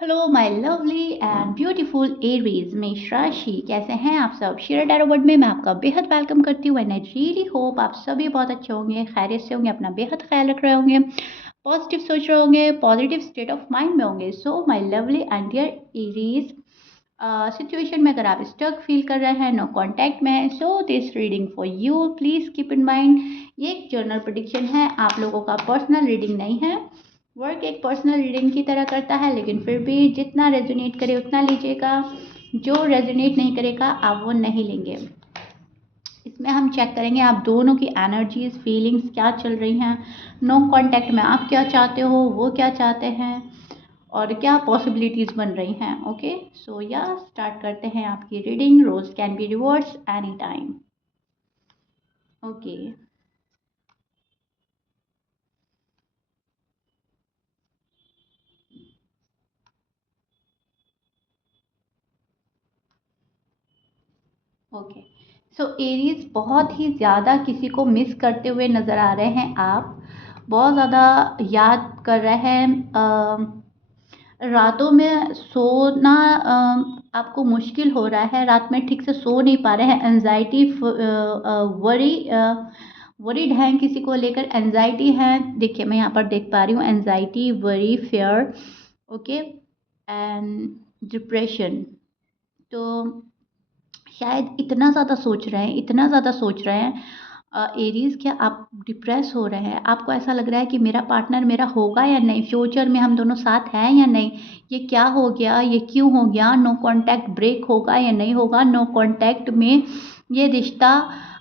Hello my lovely and beautiful Aries मेष राशि, कैसे हैं आप सब। शेयर टैरो वर्ड में मैं आपका बेहद वेलकम करती हूँ एंड आई रियली होप आप सभी बहुत अच्छे होंगे, खैरियत से होंगे, अपना बेहद ख्याल रख रहे होंगे, पॉजिटिव सोच रहे होंगे, पॉजिटिव स्टेट ऑफ माइंड में होंगे। So my lovely and dear Aries, situation में अगर आप स्टक फील कर रहे हैं, नो कांटेक्ट में है, so this reading for you, please keep in mind ये एक जर्नल प्रेडिक्शन है, आप लोगों का पर्सनल रीडिंग नहीं है। वर्क एक पर्सनल रीडिंग की तरह करता है, लेकिन फिर भी जितना रेजोनेट करे उतना लीजिएगा, जो रेजोनेट नहीं करेगा आप वो नहीं लेंगे। इसमें हम चेक करेंगे आप दोनों की एनर्जीज फीलिंग्स क्या चल रही हैं, नो कांटेक्ट में आप क्या चाहते हो, वो क्या चाहते हैं, और क्या पॉसिबिलिटीज़ बन रही हैं। ओके, सो या स्टार्ट करते हैं आपकी reading. Rose can be reverse any time. Okay, okay. So Aries, बहुत ही ज़्यादा किसी को मिस करते हुए नज़र आ रहे हैं आप, बहुत ज़्यादा याद कर रहे हैं। रातों में सोना आपको मुश्किल हो रहा है, रात में ठीक से सो नहीं पा रहे हैं, एनजाइटी वरी वरीड हैं किसी को लेकर, एनजाइटी है। देखिए मैं यहाँ पर देख पा रही हूँ anxiety, worry, fear, okay, and depression. तो शायद इतना ज़्यादा सोच रहे हैं, इतना ज़्यादा सोच रहे हैं एरीज़, क्या आप डिप्रेस हो रहे हैं, आपको ऐसा लग रहा है कि मेरा पार्टनर मेरा होगा या नहीं, फ्यूचर में हम दोनों साथ हैं या नहीं, ये क्या हो गया, ये क्यों हो गया, नो कांटेक्ट ब्रेक होगा या नहीं होगा, नो कांटेक्ट में ये रिश्ता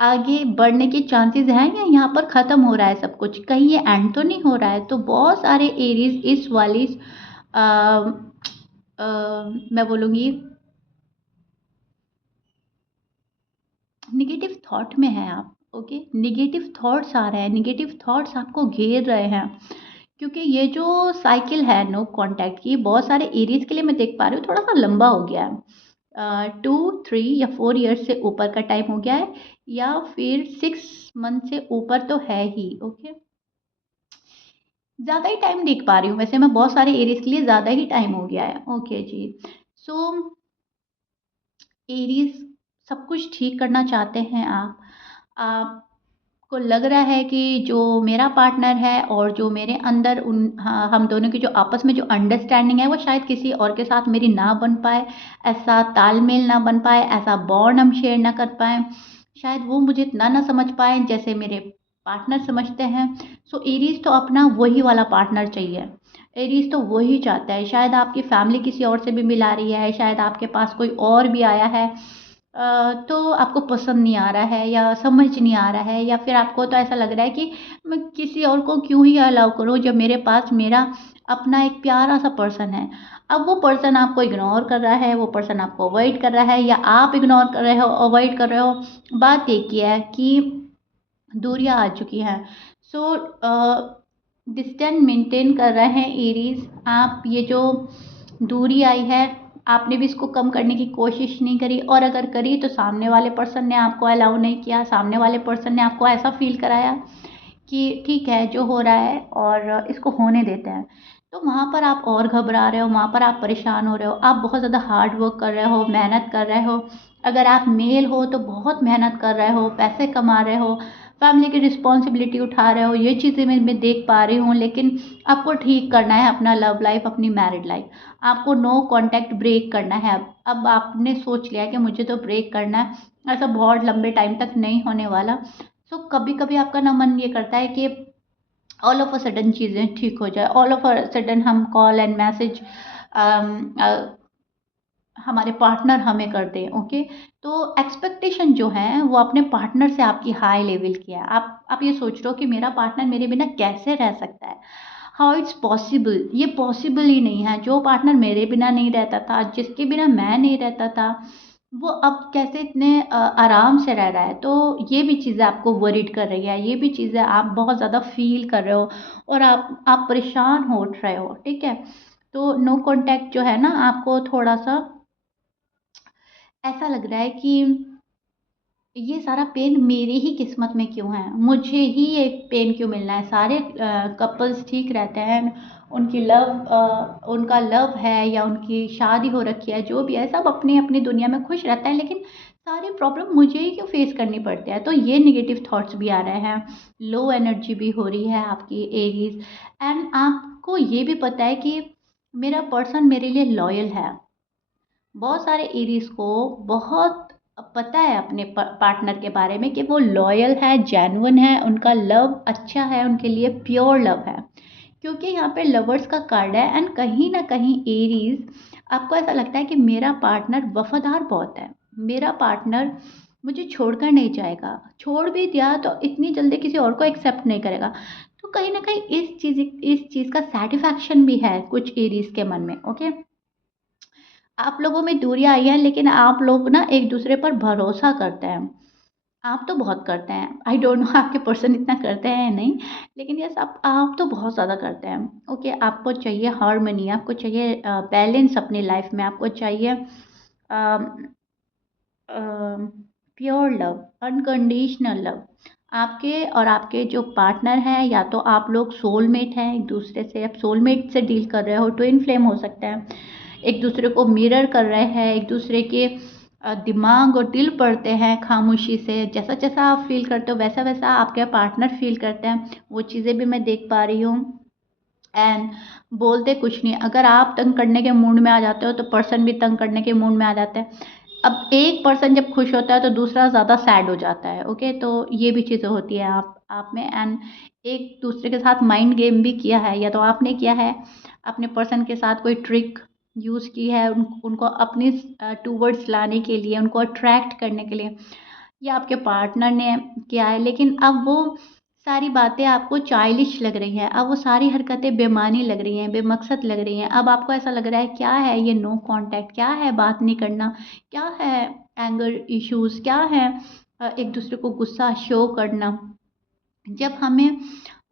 आगे बढ़ने के चांसेस हैं या यहाँ पर ख़त्म हो रहा है सब कुछ, कहीं ये एंड तो नहीं हो रहा है। तो बहुत सारे एरीज़ इस वाली अ, मैं बोलूँगी निगेटिव थॉट में हैं आप। ओके, निगेटिव थॉट्स आ रहे हैं, निगेटिव थॉट्स आपको घेर रहे हैं, क्योंकि ये जो साइकिल है नो कांटेक्ट की, बहुत सारे एरियाज के लिए मैं देख पा रही हूँ थोड़ा सा लंबा हो गया है। 2 3 या 4 ईयर्स से ऊपर का टाइम हो गया है, या फिर 6 मंथ से ऊपर तो है ही। ओके, ज़्यादा ही टाइम देख पा रही हूँ, वैसे मैं बहुत सारे एरियाज के लिए ज़्यादा ही टाइम हो गया है। ओके जी, सो एरीज, सब कुछ ठीक करना चाहते हैं आपको लग रहा है कि जो मेरा पार्टनर है और जो मेरे अंदर हम दोनों की जो आपस में जो अंडरस्टैंडिंग है, वो शायद किसी और के साथ मेरी ना बन पाए, ऐसा तालमेल ना बन पाए, ऐसा बॉन्ड हम शेयर ना कर पाए, शायद वो मुझे इतना ना समझ पाए जैसे मेरे पार्टनर समझते हैं। सो एरीज तो अपना वही वाला पार्टनर चाहिए, एरीज तो वही चाहता है। शायद आपकी फैमिली किसी और से भी मिला रही है, शायद आपके पास कोई और भी आया है, तो आपको पसंद नहीं आ रहा है या समझ नहीं आ रहा है, या फिर आपको तो ऐसा लग रहा है कि मैं किसी और को क्यों ही अलाउ करूँ जब मेरे पास मेरा अपना एक प्यारा सा पर्सन है। अब वो पर्सन आपको इग्नोर कर रहा है, वो पर्सन आपको अवॉइड कर रहा है, या आप इग्नोर कर रहे हो, अवॉइड कर रहे हो। बात एक ही है कि दूरियां आ चुकी हैं। सो डिस्टेंस मेंटेन कर रहे हैं एरीज आप। ये जो दूरी आई है, आपने भी इसको कम करने की कोशिश नहीं करी, और अगर करी तो सामने वाले पर्सन ने आपको अलाउ नहीं किया, सामने वाले पर्सन ने आपको ऐसा फील कराया कि ठीक है जो हो रहा है और इसको होने देते हैं। तो वहाँ पर आप और घबरा रहे हो, वहाँ पर आप परेशान हो रहे हो, आप बहुत ज़्यादा हार्ड वर्क कर रहे हो, मेहनत कर रहे हो। अगर आप मेल हो तो बहुत मेहनत कर रहे हो, पैसे कमा रहे हो, फैमिली की रिस्पॉन्सिबिलिटी उठा रहे हो, ये चीज़ें मैं देख पा रही हूँ। लेकिन आपको ठीक करना है अपना लव लाइफ, अपनी मैरिड लाइफ, आपको नो कांटेक्ट ब्रेक करना है। अब आपने सोच लिया कि मुझे तो ब्रेक करना है, ऐसा बहुत लंबे टाइम तक नहीं होने वाला। सो कभी कभी आपका ना मन ये करता है कि ऑल ऑफ अ सडन चीज़ें ठीक हो जाए, ऑल ऑफ अ सडन हम कॉल एंड मैसेज हमारे पार्टनर हमें कर दें। ओके, तो एक्सपेक्टेशन जो है वो अपने पार्टनर से आपकी हाई लेवल की है। आप ये सोच रहे हो कि मेरा पार्टनर मेरे बिना कैसे रह सकता है, हाउ इट्स पॉसिबल, ये पॉसिबल ही नहीं है। जो पार्टनर मेरे बिना नहीं रहता था, जिसके बिना मैं नहीं रहता था, वो अब कैसे इतने आराम से रह रहा है। तो ये भी चीज़ें आपको वरीड कर रही है, ये भी चीज़ें आप बहुत ज़्यादा फील कर रहे हो, और आप परेशान हो उठ रहे हो। ठीक है, तो नो कांटेक्ट जो है ना, आपको थोड़ा सा ऐसा लग रहा है कि ये सारा पेन मेरी ही किस्मत में क्यों है? मुझे ही ये पेन क्यों मिलना है? सारे कपल्स ठीक रहते हैं, उनका लव है या उनकी शादी हो रखी है, जो भी है सब अपनी-अपनी दुनिया में खुश रहते हैं, लेकिन सारी प्रॉब्लम मुझे ही क्यों फेस करनी पड़ती है? तो ये नेगेटिव थॉट्स भी आ रहे हैं, लो एनर्जी भी हो रही है आपकी एरीज़। एंड आपको ये भी पता है कि मेरा पर्सन मेरे लिए लॉयल है। बहुत सारे एरीज को बहुत पता है अपने पार्टनर के बारे में कि वो लॉयल है, जेन्युइन है, उनका लव अच्छा है, उनके लिए प्योर लव है, क्योंकि यहाँ पे लवर्स का कार्ड है। एंड कहीं ना कहीं एरीज आपको ऐसा लगता है कि मेरा पार्टनर वफादार बहुत है, मेरा पार्टनर मुझे छोड़कर नहीं जाएगा, छोड़ भी दिया तो इतनी जल्दी किसी और को एक्सेप्ट नहीं करेगा। तो कहीं ना कहीं इस चीज़ का सेटिस्फैक्शन भी है कुछ एरीज के मन में। ओके, आप लोगों में दूरियाँ आई हैं, लेकिन आप लोग ना एक-दूसरे पर भरोसा करते हैं। आप तो बहुत करते हैं, आई डोंट नो आपके पर्सन इतना करते हैं या नहीं, लेकिन यस आप तो बहुत ज़्यादा करते हैं। ओके, आपको चाहिए हार्मनी, आपको चाहिए बैलेंस अपनी लाइफ में, आपको चाहिए प्योर लव, अनकंडीशनल लव। आपके और आपके जो पार्टनर हैं, या तो आप लोग सोलमेट हैं एक दूसरे से, आप सोलमेट से डील कर रहे हो, ट्विन फ्लेम हो सकते हैं, एक दूसरे को मिरर कर रहे हैं, एक दूसरे के दिमाग और दिल पढ़ते हैं खामोशी से, जैसा जैसा आप फील करते हो वैसा वैसा आपके पार्टनर फील करते हैं, वो चीज़ें भी मैं देख पा रही हूँ। एंड बोलते कुछ नहीं, अगर आप तंग करने के मूड में आ जाते हो तो पर्सन भी तंग करने के मूड में आ जाता है। अब एक पर्सन जब खुश होता है तो दूसरा ज़्यादा सैड हो जाता है। ओके, तो ये भी चीज़ें होती है आप में। एंड एक दूसरे के साथ माइंड गेम भी किया है, या तो आपने किया है अपने पर्सन के साथ, कोई ट्रिक यूज़ की है उनको अपनी टूवर्ड्स लाने के लिए, उनको अट्रैक्ट करने के लिए, या आपके पार्टनर ने किया है, लेकिन अब वो सारी बातें आपको चाइल्डिश लग रही हैं, अब वो सारी हरकतें बेमानी लग रही हैं, बेमकसद लग रही हैं। अब आपको ऐसा लग रहा है क्या है ये नो कॉन्टैक्ट, क्या है बात नहीं करना, क्या है एंगर इश्यूज़, क्या है एक दूसरे को गुस्सा शो करना। जब हमें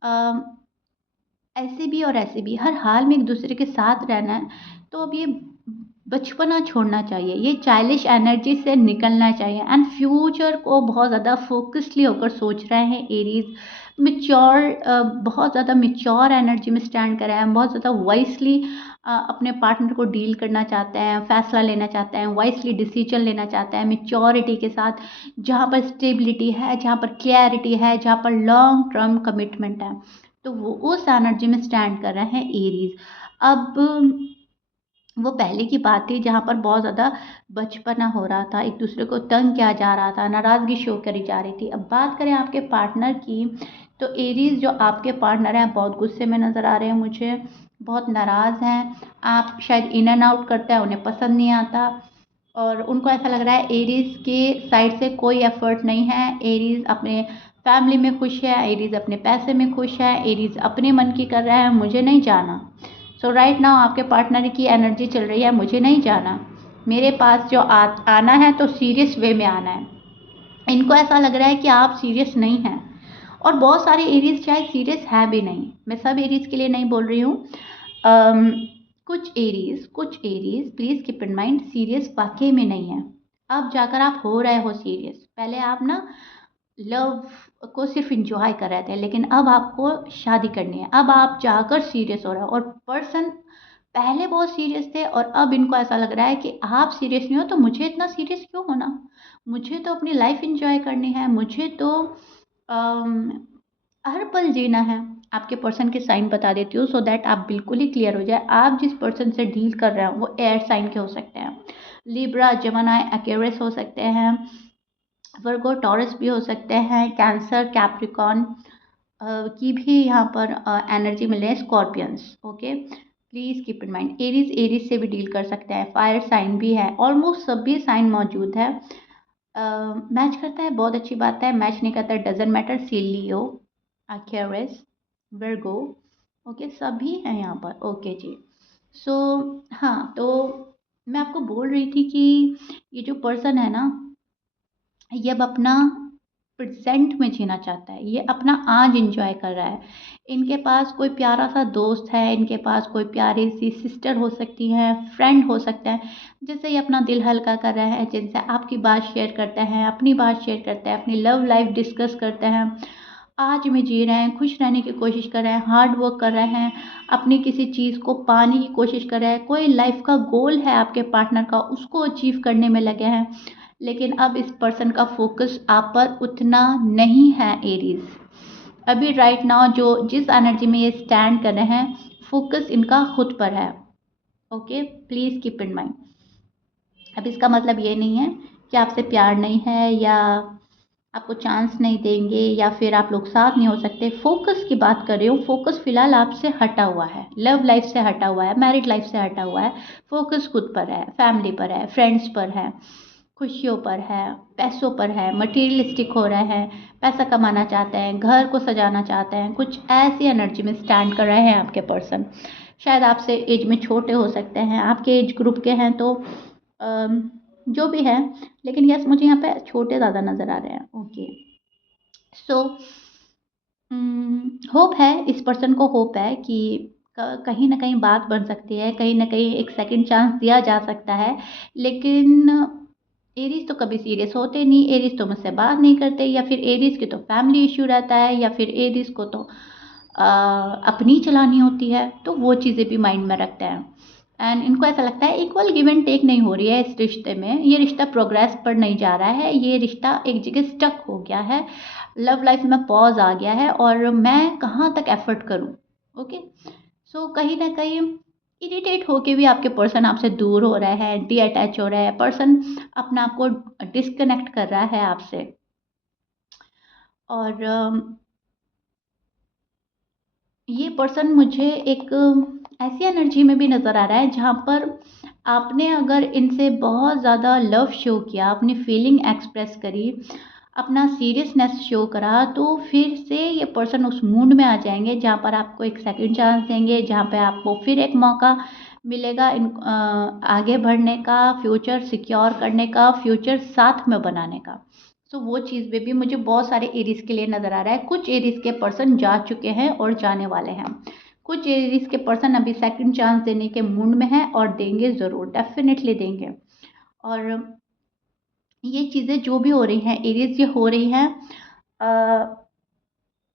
अ, ऐसे भी और ऐसे भी हर हाल में एक दूसरे के साथ रहना है, तो अब ये बचपना छोड़ना चाहिए, ये चाइल्डिश एनर्जी से निकलना चाहिए। एंड फ्यूचर को बहुत ज़्यादा फोकस्डली होकर सोच रहे हैं एरीज, मिच्योर, बहुत ज़्यादा मिच्योर एनर्जी में स्टैंड कर रहे हैं, बहुत ज़्यादा वाइसली अपने पार्टनर को डील करना चाहते हैं, फैसला लेना चाहते हैं, वाइसली डिसीजन लेना चाहते हैं मिच्योरिटी के साथ, जहाँ पर स्टेबिलिटी है, जहाँ पर क्लैरिटी है, जहाँ पर लॉन्ग टर्म कमिटमेंट है। तो वो उस एनर्जी में स्टैंड कर रहे हैं एरीज। अब वो पहले की बात थी जहाँ पर बहुत ज़्यादा बचपना हो रहा था, एक दूसरे को तंग किया जा रहा था, नाराज़गी शो करी जा रही थी। अब बात करें आपके पार्टनर की, तो एरीज जो आपके पार्टनर हैं बहुत गुस्से में नज़र आ रहे हैं मुझे, बहुत नाराज़ हैं। आप शायद इन एंड आउट करते हैं, उन्हें पसंद नहीं आता, और उनको ऐसा लग रहा है एरीज के साइड से कोई एफर्ट नहीं है। एरीज अपने फैमिली में खुश है, एरीज अपने पैसे में खुश है, एरीज अपने मन की कर रहा है, मुझे नहीं जाना। सो राइट नाउ आपके पार्टनर की एनर्जी चल रही है, मुझे नहीं जाना, मेरे पास जो आना है तो सीरियस वे में आना है। इनको ऐसा लग रहा है कि आप सीरियस नहीं हैं, और बहुत सारे एरीज शायद सीरियस है भी नहीं, मैं सब एरीज के लिए नहीं बोल रही हूँ। अम, कुछ Aries please keep in mind serious वाकई में नहीं है। अब जाकर आप हो रहे हो सीरियस, पहले आप ना लव को सिर्फ इंजॉय कर रहे थे, लेकिन अब आपको शादी करनी है, अब आप जाकर सीरियस हो रहे हो, और पर्सन पहले बहुत सीरियस थे और अब इनको ऐसा लग रहा है कि आप सीरियस नहीं हो तो मुझे इतना सीरियस क्यों होना, मुझे तो अपनी लाइफ एंजॉय करनी है, मुझे तो अम, हर पल जीना है। आपके पर्सन के साइन बता देती हूँ सो दैट आप बिल्कुल ही क्लियर हो जाए। आप जिस पर्सन से डील कर रहे हो वो एयर साइन के हो सकते हैं, लिब्रा, जेमिनी, एक्वेरियस हो सकते हैं, वर्गो, टॉरस भी हो सकते हैं, कैंसर, कैप्रिकॉर्न की भी यहाँ पर एनर्जी मिल रही है, Scorpions. Okay, please keep in mind Aries, Aries से भी डील कर सकते हैं, फायर साइन भी है, ऑलमोस्ट सभी साइन मौजूद है। मैच करता है बहुत अच्छी बात है, मैच नहीं करता doesn't matter, see Leo, aquarius, Virgo, okay सभी हैं यहाँ पर। ओके जी, सो हाँ, तो मैं आपको बोल रही थी कि ये जो पर्सन है ना, ये अब अपना प्रेजेंट में जीना चाहता है, ये अपना आज एंजॉय कर रहा है। इनके पास कोई प्यारा सा दोस्त है, इनके पास कोई प्यारी सी सिस्टर हो सकती है, फ्रेंड हो सकता है, जिससे ये अपना दिल हल्का कर रहा है, जिनसे आपकी बात शेयर करते हैं, अपनी बात शेयर करते हैं, अपनी लव लाइफ डिस्कस करते हैं, आज में जी रहे हैं, खुश रहने की कोशिश कर रहे हैं, हार्ड वर्क कर रहे हैं, अपनी किसी चीज़ को पाने की कोशिश कर रहे हैं, कोई लाइफ का गोल है आपके पार्टनर का, उसको अचीव करने में लगे हैं। लेकिन अब इस पर्सन का फोकस आप पर उतना नहीं है एरीज। अभी राइट नाउ जो जिस एनर्जी में ये स्टैंड कर रहे हैं, फोकस इनका खुद पर है। Okay, please keep in mind. अब इसका मतलब ये नहीं है कि आपसे प्यार नहीं है या आपको चांस नहीं देंगे या फिर आप लोग साथ नहीं हो सकते। फोकस की बात कर रही हूँ, फोकस फिलहाल आपसे हटा हुआ है, लव लाइफ से हटा हुआ है, मैरिड लाइफ से हटा हुआ है। फोकस खुद पर है, फैमिली पर है, फ्रेंड्स पर है, खुशियों पर है, पैसों पर है, मटीरियलिस्टिक हो रहे हैं, पैसा कमाना चाहते हैं, घर को सजाना चाहते हैं, कुछ ऐसी एनर्जी में स्टैंड कर रहे हैं आपके पर्सन। शायद आपसे एज में छोटे हो सकते हैं, आपके एज ग्रुप के हैं तो जो भी है, लेकिन यस मुझे यहाँ पे छोटे ज़्यादा नज़र आ रहे हैं। ओके, सो होप है, इस पर्सन को होप है कि कहीं ना कहीं बात बन सकती है, कहीं ना कहीं एक सेकंड चांस दिया जा सकता है। लेकिन एरीज तो कभी सीरियस होते नहीं, एरीज तो मुझसे बात नहीं करते, या फिर एरीज के तो फैमिली इश्यू रहता है, या फिर एरीज को तो अपनी चलानी होती है, तो वो चीज़ें भी माइंड में रखते हैं। एंड इनको ऐसा लगता है इक्वल गिव एंड टेक नहीं हो रही है इस रिश्ते में, ये रिश्ता प्रोग्रेस पर नहीं जा रहा है, ये रिश्ता एक जगह स्टक हो गया है, लव लाइफ में पॉज आ गया है और मैं कहाँ तक एफर्ट करूँ। ओके, सो कहीं ना कहीं इरिटेट होके भी आपके पर्सन आपसे दूर हो रहा है, डी अटैच हो रहा है, पर्सन अपना आपको डिस्कनेक्ट कर रहा है आपसे। और ये पर्सन मुझे एक ऐसी एनर्जी में भी नज़र आ रहा है जहाँ पर आपने अगर इनसे बहुत ज़्यादा लव शो किया, अपनी फीलिंग एक्सप्रेस करी, अपना सीरियसनेस शो करा, तो फिर से ये पर्सन उस मूड में आ जाएंगे जहाँ पर आपको एक सेकंड चांस देंगे, जहाँ पे आपको फिर एक मौका मिलेगा आगे बढ़ने का, फ्यूचर सिक्योर करने का, फ्यूचर साथ में बनाने का। सो वो चीज़ में भी मुझे बहुत सारे एरीज के लिए नज़र आ रहा है। कुछ एरीज के पर्सन जा चुके हैं और जाने वाले हैं, कुछ एरीज के पर्सन अभी सेकंड चांस देने के मूड में हैं और देंगे ज़रूर, डेफिनेटली देंगे। और ये चीज़ें जो भी हो रही हैं एरीज, ये हो रही हैं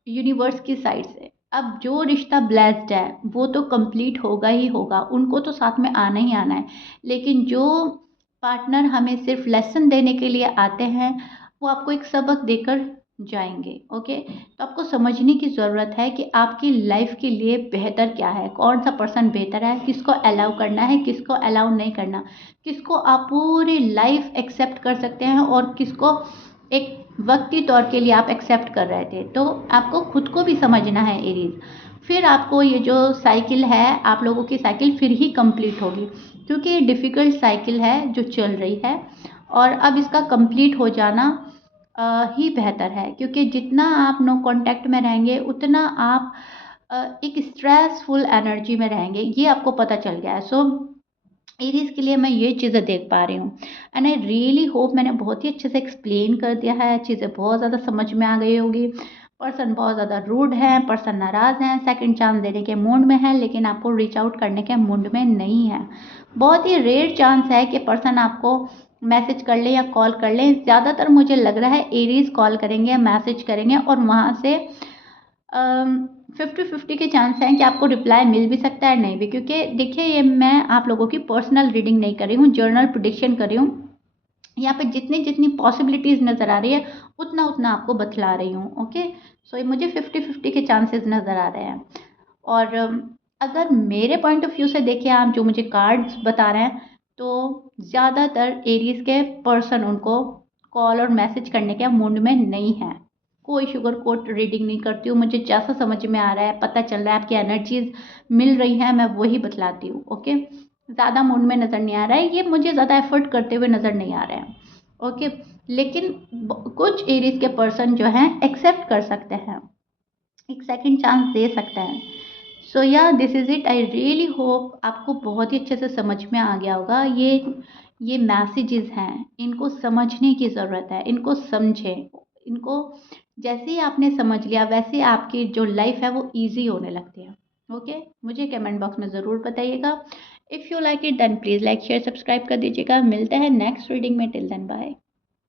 यूनिवर्स की साइड से। अब जो रिश्ता ब्लेस्ड है वो तो कंप्लीट होगा ही होगा, उनको तो साथ में आना ही आना है। लेकिन जो पार्टनर हमें सिर्फ लेसन देने के लिए आते हैं, वो आपको एक सबक देकर जाएंगे। ओके, तो आपको समझने की ज़रूरत है कि आपकी लाइफ के लिए बेहतर क्या है, कौन सा पर्सन बेहतर है, किसको अलाउ करना है, किसको अलाउ नहीं करना, किसको आप पूरी लाइफ एक्सेप्ट कर सकते हैं और किसको एक वक्ती तौर के लिए आप एक्सेप्ट कर रहे थे। तो आपको खुद को भी समझना है एरीज, फिर आपको ये जो साइकिल है, आप लोगों की साइकिल फिर ही कंप्लीट होगी, क्योंकि ये डिफ़िकल्ट साइकिल है जो चल रही है और अब इसका कंप्लीट हो जाना ही बेहतर है। क्योंकि जितना आप नो कांटेक्ट में रहेंगे उतना आप एक स्ट्रेसफुल एनर्जी में रहेंगे, ये आपको पता चल गया है। सो एरीज के लिए मैं ये चीज़ें देख पा रही हूँ एंड आई रियली होप मैंने बहुत ही अच्छे से एक्सप्लेन कर दिया है, चीज़ें बहुत ज़्यादा समझ में आ गई होगी। पर्सन बहुत ज़्यादा रूड है, पर्सन नाराज़ हैं, सेकंड चांस देने के मूड में है, लेकिन आपको रीच आउट करने के मूड में नहीं है। बहुत ही रेयर चांस है कि पर्सन आपको मैसेज कर ले या कॉल कर ले। ज़्यादातर मुझे लग रहा है एरीज कॉल करेंगे, मैसेज करेंगे और वहाँ से 50-50 के चांस हैं कि आपको रिप्लाई मिल भी सकता है, नहीं भी। क्योंकि देखिए, ये मैं आप लोगों की पर्सनल रीडिंग नहीं कर रही हूँ, जर्नल प्रेडिक्शन कर रही हूँ। यहाँ पे जितनी जितनी पॉसिबिलिटीज़ नज़र आ रही है उतना उतना आपको बतला रही हूँ। ओके, सो ये मुझे 50-50 के चांसेस नज़र आ रहे हैं। और अगर मेरे पॉइंट ऑफ व्यू से देखें आप, जो मुझे कार्ड्स बता रहे हैं, तो ज़्यादातर एरीज के पर्सन उनको कॉल और मैसेज करने के मूड में नहीं है। कोई शुगर कोट रीडिंग नहीं करती हूँ, मुझे जैसा समझ में आ रहा है, पता चल रहा है, आपकी एनर्जीज मिल रही हैं, मैं वही बतलाती हूँ। ओके, ज़्यादा मूड में नज़र नहीं आ रहा है, ये मुझे ज़्यादा एफर्ट करते हुए नज़र नहीं आ रहे हैं। ओके, लेकिन कुछ एरीज के पर्सन जो हैं एक्सेप्ट कर सकते हैं, एक सेकंड चांस दे सकते हैं। सो या this is it, I really hope आपको बहुत ही अच्छे से समझ में आ गया होगा। ये मैसेजेस हैं, इनको समझने की ज़रूरत है, इनको समझें। इनको जैसे ही आपने समझ लिया वैसे आपकी जो लाइफ है वो ईज़ी होने लगती है। ओके? मुझे कमेंट बॉक्स में ज़रूर बताइएगा। If you like it then please like, share, subscribe कर दीजिएगा। मिलते हैं नेक्स्ट रीडिंग में, टिल देन बाय।